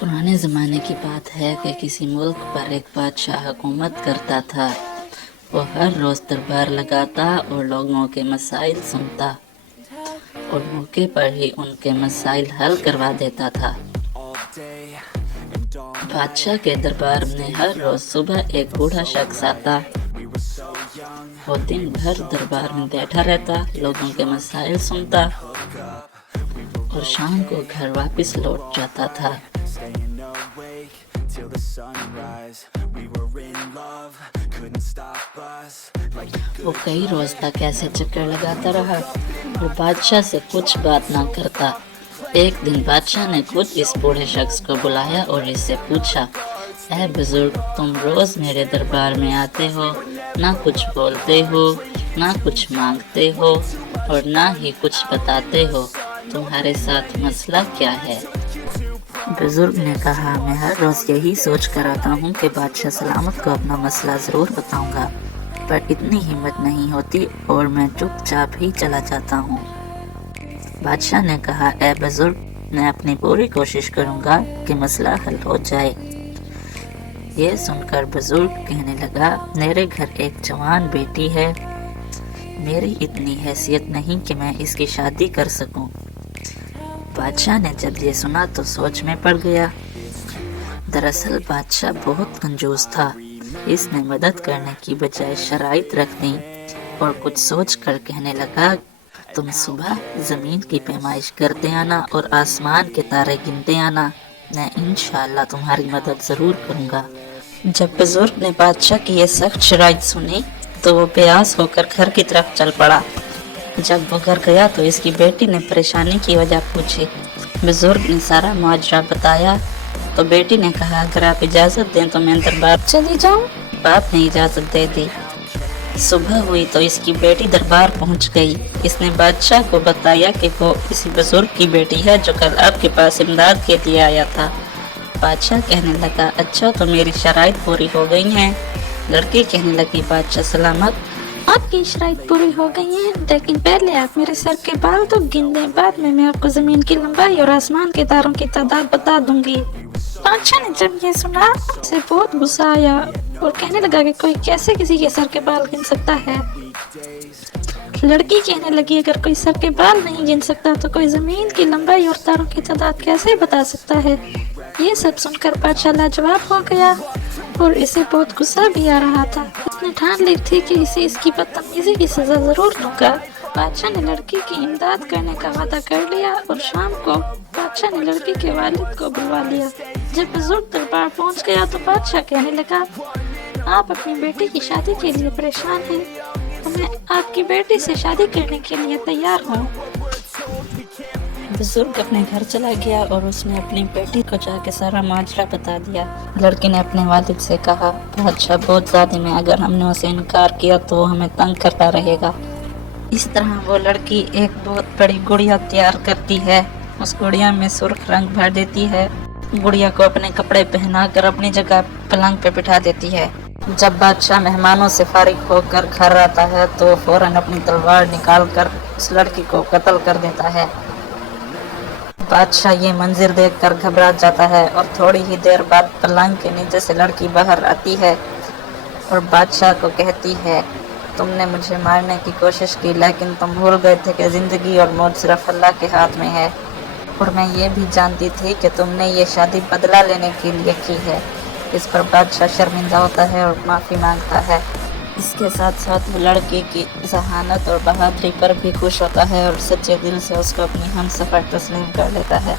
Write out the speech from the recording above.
पुराने ज़माने की बात है कि किसी मुल्क पर एक बादशाह हुकूमत करता था। वो हर रोज़ दरबार लगाता और लोगों के मसाइल सुनता और मौके पर ही उनके मसाइल हल करवा देता था। बादशाह के दरबार में हर रोज़ सुबह एक बूढ़ा शख्स आता। वो दिन भर दरबार में बैठा रहता, लोगों के मसाइल सुनता और शाम को घर वापस लौट जाता था। वो कई रोज तक ऐसे चक्कर लगाता रहा और बादशाह से कुछ बात ना करता। एक दिन बादशाह ने खुद इस बूढ़े शख्स को बुलाया और इससे पूछा, ऐ बुजुर्ग, तुम रोज मेरे दरबार में आते हो, ना कुछ बोलते हो, ना कुछ मांगते हो और ना ही कुछ बताते हो, तुम्हारे साथ मसला क्या है? बुजुर्ग ने कहा, मैं हर रोज यही सोच कर आता हूँ कि बादशाह सलामत को अपना मसला जरूर बताऊंगा, पर इतनी हिम्मत नहीं होती और मैं चुपचाप ही चला जाता हूँ। बादशाह ने कहा, ऐ बुजुर्ग, मैं अपनी पूरी कोशिश करूंगा कि मसला हल हो जाए। ये सुनकर बुजुर्ग कहने लगा, मेरे घर एक जवान बेटी है, मेरी इतनी हैसियत नहीं कि मैं इसकी शादी कर सकूं। बादशाह ने जब ये सुना तो सोच में पड़ गया। दरअसल बादशाह बहुत कंजूस था। इसने मदद करने की बजाय शराइत रख दी और कुछ सोच कर कहने लगा, तुम सुबह जमीन की पैमाइश करते आना और आसमान के तारे गिनते आना, मैं इंशाअल्लाह तुम्हारी मदद जरूर करूंगा। जब बुजुर्ग ने बादशाह की ये सख्त शराइत सुनी तो वो बेआस होकर घर की तरफ चल पड़ा। जब वो घर गया तो इसकी बेटी ने परेशानी की वजह पूछी। बुजुर्ग ने सारा माजरा बताया तो बेटी ने कहा, अगर आप इजाज़त दें तो मैं दरबार चली जाऊं। बाप ने इजाज़त दे दी। सुबह हुई तो इसकी बेटी दरबार पहुंच गई। इसने बादशाह को बताया कि वो इसी बुजुर्ग की बेटी है जो कल आपके पास इमदाद के लिए आया था। बादशाह कहने लगा, अच्छा तो मेरी शराइत पूरी हो गई हैं। लड़की कहने लगी, बादशाह सलामत, आपकी शराइत पूरी हो गई है, लेकिन पहले आप मेरे सर के बाल तो गिन दें, बाद में मैं आपको जमीन की लंबाई और आसमान के तारों की तादाद बता दूंगी। बादशाह ने जब ये सुना उसे बहुत गुस्सा आया और कहने लगा कि कोई कैसे किसी के सर के बाल गिन सकता है। लड़की कहने लगी, अगर कोई सर के बाल नहीं गिन सकता तो कोई जमीन की लंबाई और तारों की तादाद कैसे बता सकता है। ये सब सुनकर बादशाह लाजवाब हो गया और इसे बहुत गुस्सा भी आ रहा था। उसने ठान ली थी कि इसे इसकी बदतमीजी की सजा जरूर दूंगा। बादशाह ने लड़की की इमदाद करने का वादा कर लिया और शाम को बादशाह ने लड़की के वालिद को बुलवा लिया। जब बुजुर्ग दरबार पहुंच गया तो बादशाह कहने लगा, आप अपनी बेटी की शादी के लिए परेशान हैं, तो मैं आपकी बेटी से शादी करने के लिए तैयार हूँ। बुजुर्ग अपने घर चला गया और उसने अपनी बेटी को जाके सारा माजरा बता दिया। लड़की ने अपने वालिद से कहा, बादशाह बहुत जालिम है, अगर हमने उसे इनकार किया तो वो हमें तंग करता रहेगा। इस तरह वो लड़की एक बहुत बड़ी गुड़िया तैयार करती है। उस गुड़िया में सुर्ख रंग भर देती है। गुड़िया को अपने कपड़े पहनाकर अपनी जगह पलंग पे बिठा देती है। जब बादशाह मेहमानों से फारिग होकर घर आता है तो फौरन अपनी तलवार निकालकर उस लड़की को कत्ल कर देता है। बादशाह ये मंजर देखकर घबरा जाता है और थोड़ी ही देर बाद पलंग के नीचे से लड़की बाहर आती है और बादशाह को कहती है, तुमने मुझे मारने की कोशिश की, लेकिन तुम भूल गए थे कि ज़िंदगी और मौत सिर्फ अल्लाह के हाथ में है, और मैं ये भी जानती थी कि तुमने ये शादी बदला लेने के लिए की है। इस पर बादशाह शर्मिंदा होता है और माफ़ी मांगता है। इसके साथ साथ वो लड़की की जहानत और बहादुरी पर भी खुश होता है और सच्चे दिल से उसको अपनी हमसफर तस्लीम कर लेता है।